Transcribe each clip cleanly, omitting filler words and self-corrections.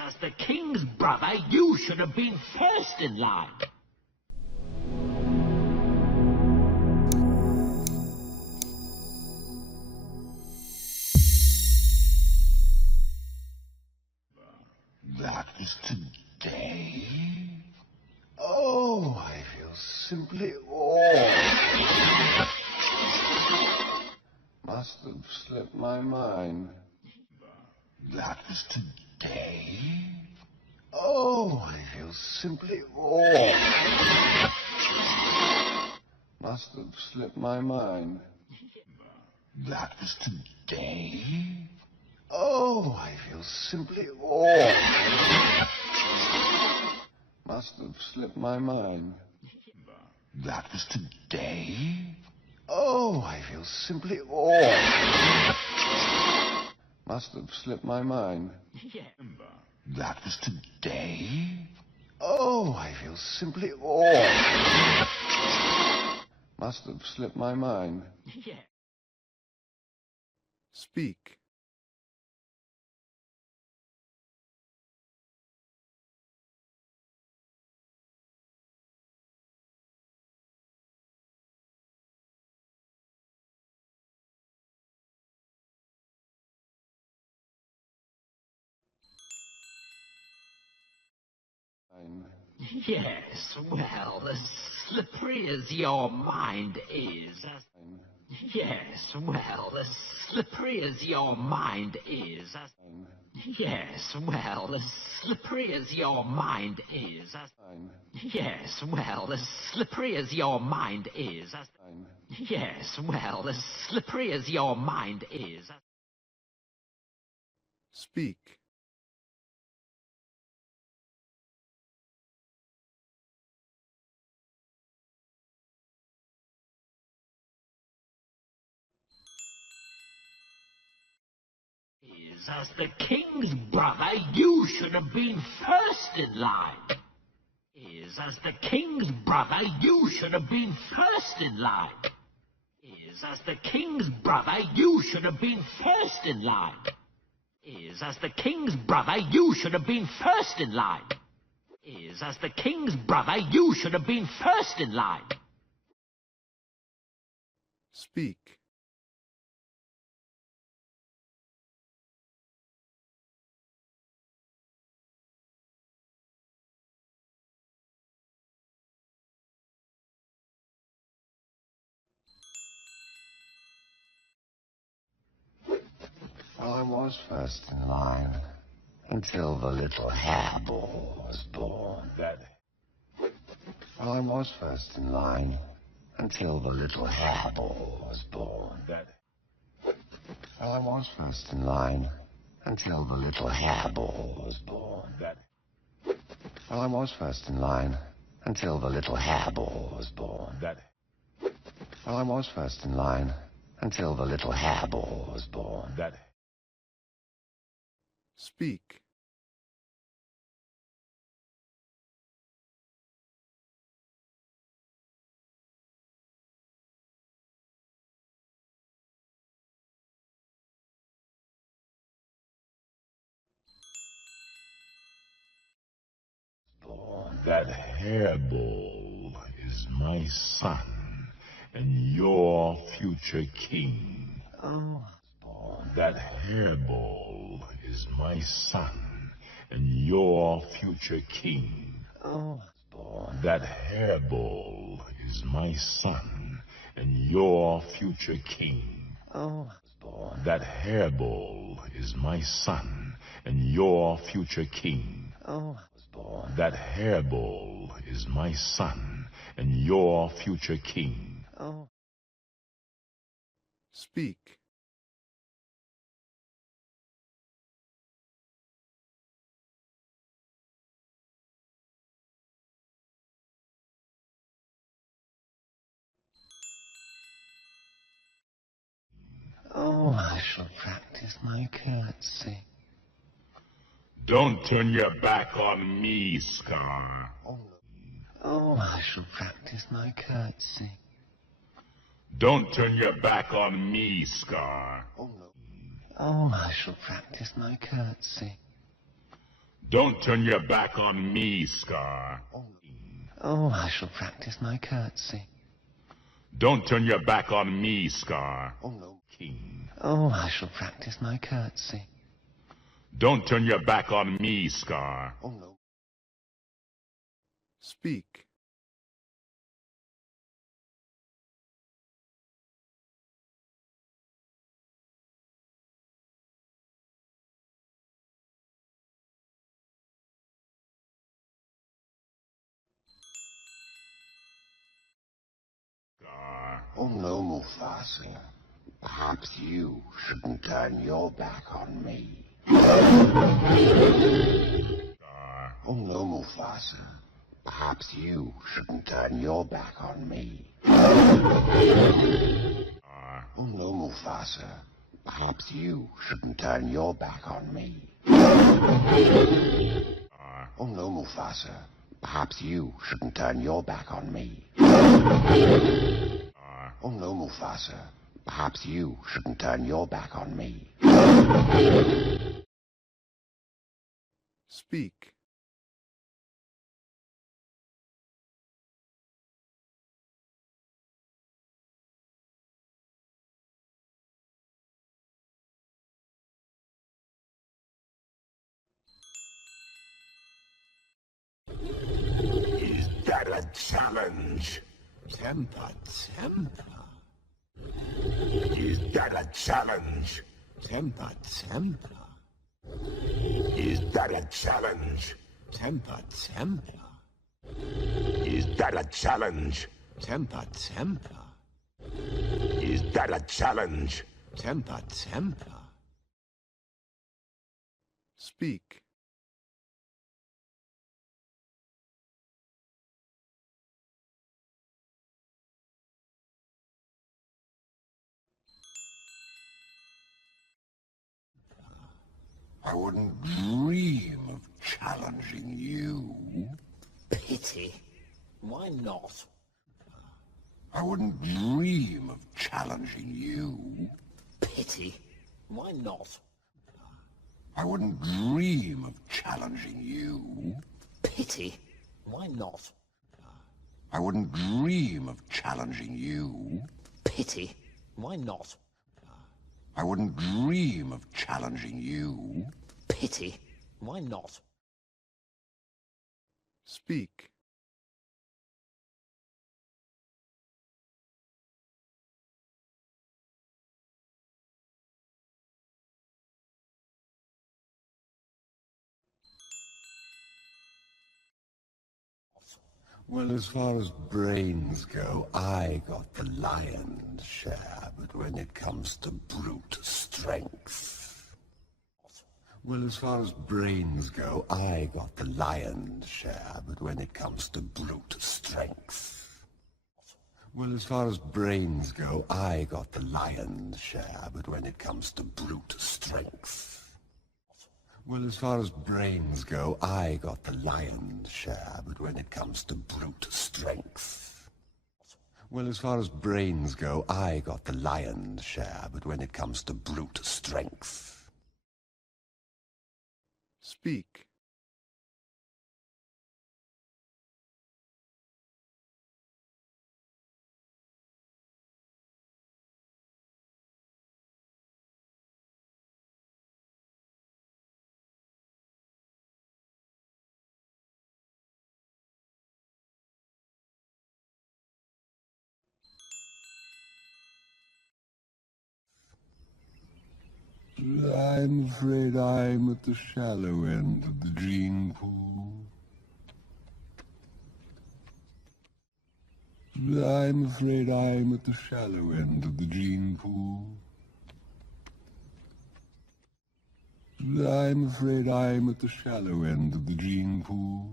As the king's brother, you should have been first in line. That is today? Oh, I feel simply awed. Must have slipped my mind. That is today? Oh, I feel simply awed. Must have slipped my mind. That is today? Oh, I feel simply awed. Must have slipped my mind. That is today? Oh, I feel simply awed. Must have slipped my mind. That is today? Oh, I feel simply awed. Must have slipped my mind. Speak. Yes, well, as slippery as your mind is. Yes, well, as slippery as your mind is. Yes, well, as slippery as your mind is. Yes, well, as slippery as your mind is. Yes, well, as slippery as your mind is. Speak. As the king's brother, you should have been first in line. As the king's brother, you should have been first in line. As the king's brother, you should have been first in line. As the king's brother, you should have been first in line. As the king's brother, you should have been first in line. Speak. I was first in line until the little hairball was born. I was first in line until the little hairball was born. I was first in line until the little hairball was born. I was first in line until the little hairball was born. I was first in line until the little hairball was born. Speak. That hairball is my son and your future king. That hairball is my son and your future king. That hairball is my son and your future king. That hairball is my son and your future king. That hairball is my son and your future king. Speak. Oh, I shall practice my curtsy. Don't turn your back on me, Scar. Oh, I shall practice my curtsy. Don't turn your back on me, Scar. Oh, I shall practice my curtsy. Don't turn your back on me, Scar. Oh, I shall practice my curtsy. Don't turn your back on me, Scar. Oh, no, King. Oh, I shall practice my curtsy. Don't turn your back on me, Scar. Oh, no. Speak. Scar. Oh, no, Mufasa. Perhaps you shouldn't turn your back on me. Scar. Oh, no, Mufasa. Perhaps you shouldn't turn your back on me. Scar. Oh, no, Mufasa. Perhaps you shouldn't turn your back on me. Scar. Oh, no, Mufasa. Perhaps you shouldn't turn your back on me. Scar. Oh, no, Mufasa. Perhaps you shouldn't turn your back on me. Speak. Is that a challenge? Temper. Is that a challenge? Temper. Is that a challenge? Temper. Is that a challenge? Temper. Is that a challenge? Temper. Speak. I wouldn't dream of challenging you. Pity. Why not? I wouldn't dream of challenging you. Pity. Why not? I wouldn't dream of challenging you. Pity. Why not? I wouldn't dream of challenging you. Pity. Why not? I wouldn't dream of challenging you. Pity. Why not? Speak. Well, as far as brains go, I got the lion's share, but when it comes to brute strength... Well, as far as brains go, I got the lion's share, but when it comes to brute strength... Well, as far as brains go, I got the lion's share, but when it comes to brute strength... Well, as far as brains go, I got the lion's share, but when it comes to brute strength... Well, as far as brains go, I got the lion's share, but when it comes to brute strength... Speak. I'm afraid I'm at the shallow end of the gene pool. I'm afraid I'm at the shallow end of the gene pool. I'm afraid I'm at the shallow end of the gene pool.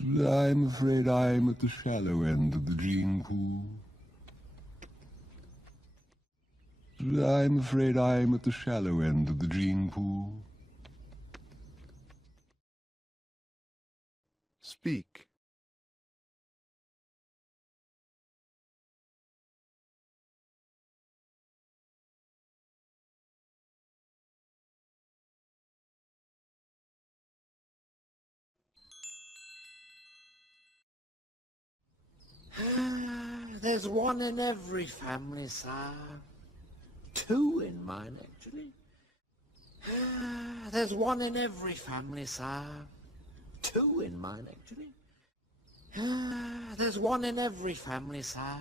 I'm afraid I'm at the shallow end of the gene pool. I'm afraid I'm at the shallow end of the gene pool. Speak. There's one in every family, sir. Two in mine, actually. There's one in every family, sir. Two in mine, actually. There's one in every family, sir.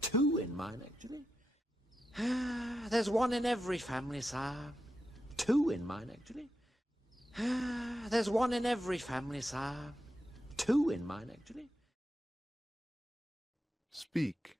Two in mine, actually. There's one in every family, sir. Two in mine, actually. There's one in every family, sir. Two in mine, actually. Speak.